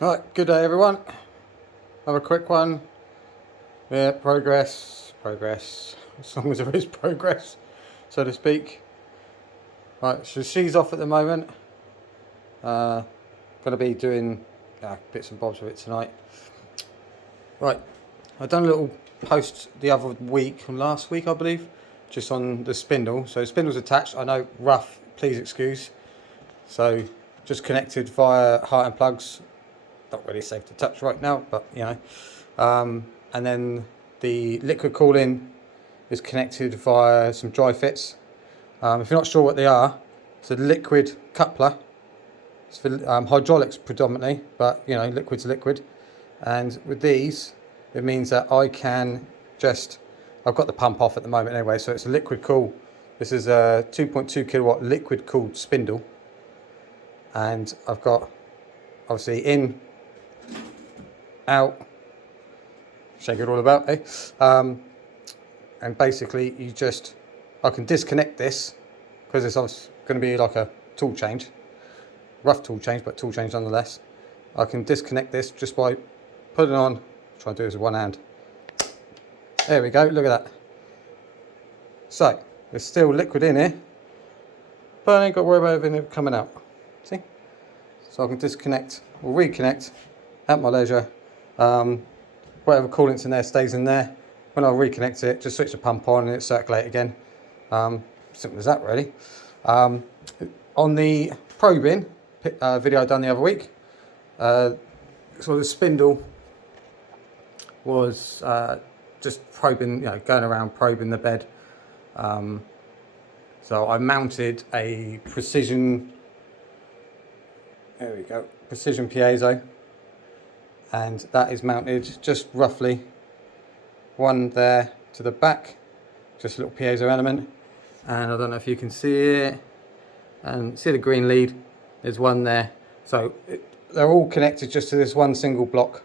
Right, good day everyone. Have a quick one. Yeah, progress, as long as there is progress, so to speak. Right, so she's off at the moment. Going to be doing bits and bobs with it tonight. Right, I've done a little post the other week, last week I believe, just on the spindle. So spindle's attached, I know, rough, please excuse. So just connected via heart and plugs. Not really safe to touch right now, but you know. And then the liquid cooling is connected via some dry fits. If you're not sure what they are, it's a liquid coupler. It's for hydraulics predominantly, but you know, liquid's liquid. And with these, it means that I can I've got the pump off at the moment anyway, so it's a liquid cool. This is a 2.2 kilowatt liquid cooled spindle. And I've got obviously in, out, shake it all about, eh? And basically I can disconnect this because it's obviously going to be like a tool change, rough tool change, but tool change nonetheless. I can disconnect this just by putting it on, try and do this with one hand. There we go, look at that. So there's still liquid in here, but I ain't got to worry about anything coming out. See? So I can disconnect or reconnect at my leisure. Whatever coolant's in there stays in there. When I reconnect it, just switch the pump on and it circulate again. Simple as that, really. On the probing video I done the other week, so the spindle was just probing, you know, going around probing the bed. So I mounted a precision piezo, and that is mounted just roughly one there to the back, just a little piezo element. And I don't know if you can see it, and see the green lead, there's one there. So they're all connected just to this one single block.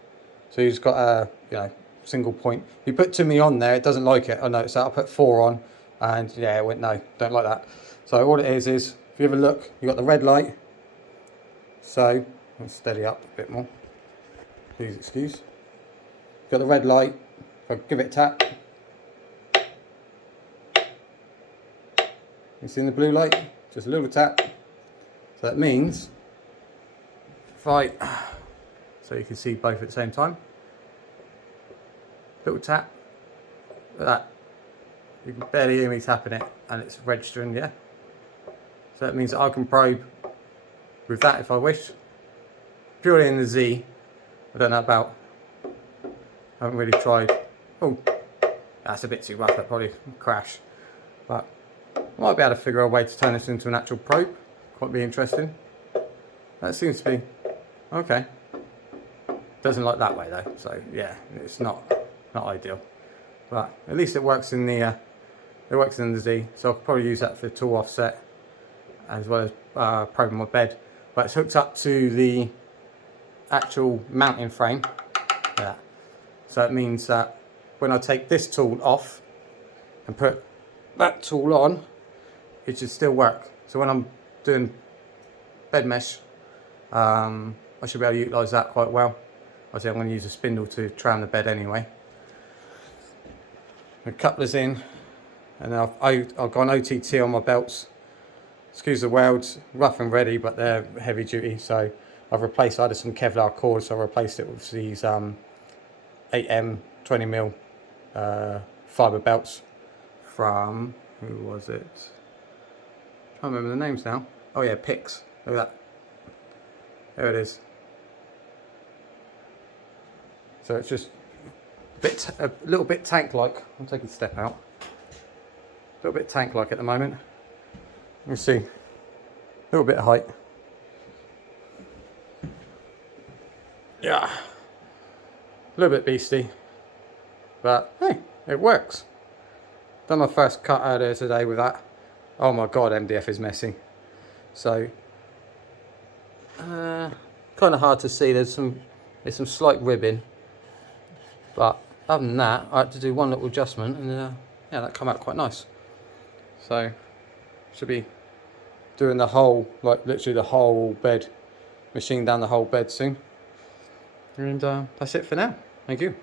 So you've just got a single point. If you put too many on there, it doesn't like it. I noticed that. I put 4 on, and yeah, it went no, don't like that. So all it is if you have a look, you've got the red light. So I'll steady up a bit more, please excuse. Got the red light. If I give it a tap, you see the blue light, just a little tap. So that means so you can see both at the same time. Little tap, like that. You can barely hear me tapping it, and it's registering, yeah. So that means that I can probe with that if I wish. Purely in the Z, I don't know about. I haven't really tried. Oh, that's a bit too rough. That probably crash. But I might be able to figure out a way to turn this into an actual probe. Quite be interesting. That seems to be okay. Doesn't like that way though. So yeah, it's not ideal. But at least it works in the Z. So I could probably use that for tool offset as well as probing my bed. But it's hooked up to the actual mounting frame. Yeah. So it means that when I take this tool off and put that tool on, it should still work. So when I'm doing bed mesh, I should be able to utilise that quite well. Obviously I'm going to use a spindle to tram the bed anyway. The coupler's in, and then I've got an OTT on my belts. Excuse the welds, rough and ready, but they're heavy duty. So I had some Kevlar cords, so I replaced it with these 8M 20mm fibre belts from, who was it? I can't remember the names now. Oh yeah, Pix. Look at that. There it is. So it's just a little bit tank-like. I'm taking a step out. A little bit tank-like at the moment. You can see a little bit of height. Yeah, a little bit beastie, but hey, it works. Done my first cut out there today with that. Oh my god, MDF is messy. So kind of hard to see. There's some slight ribbing, but other than that, I had to do one little adjustment, and yeah, that came out quite nice. So should be doing the whole, like literally the whole bed, machine down the whole bed soon. And that's it for now. Thank you.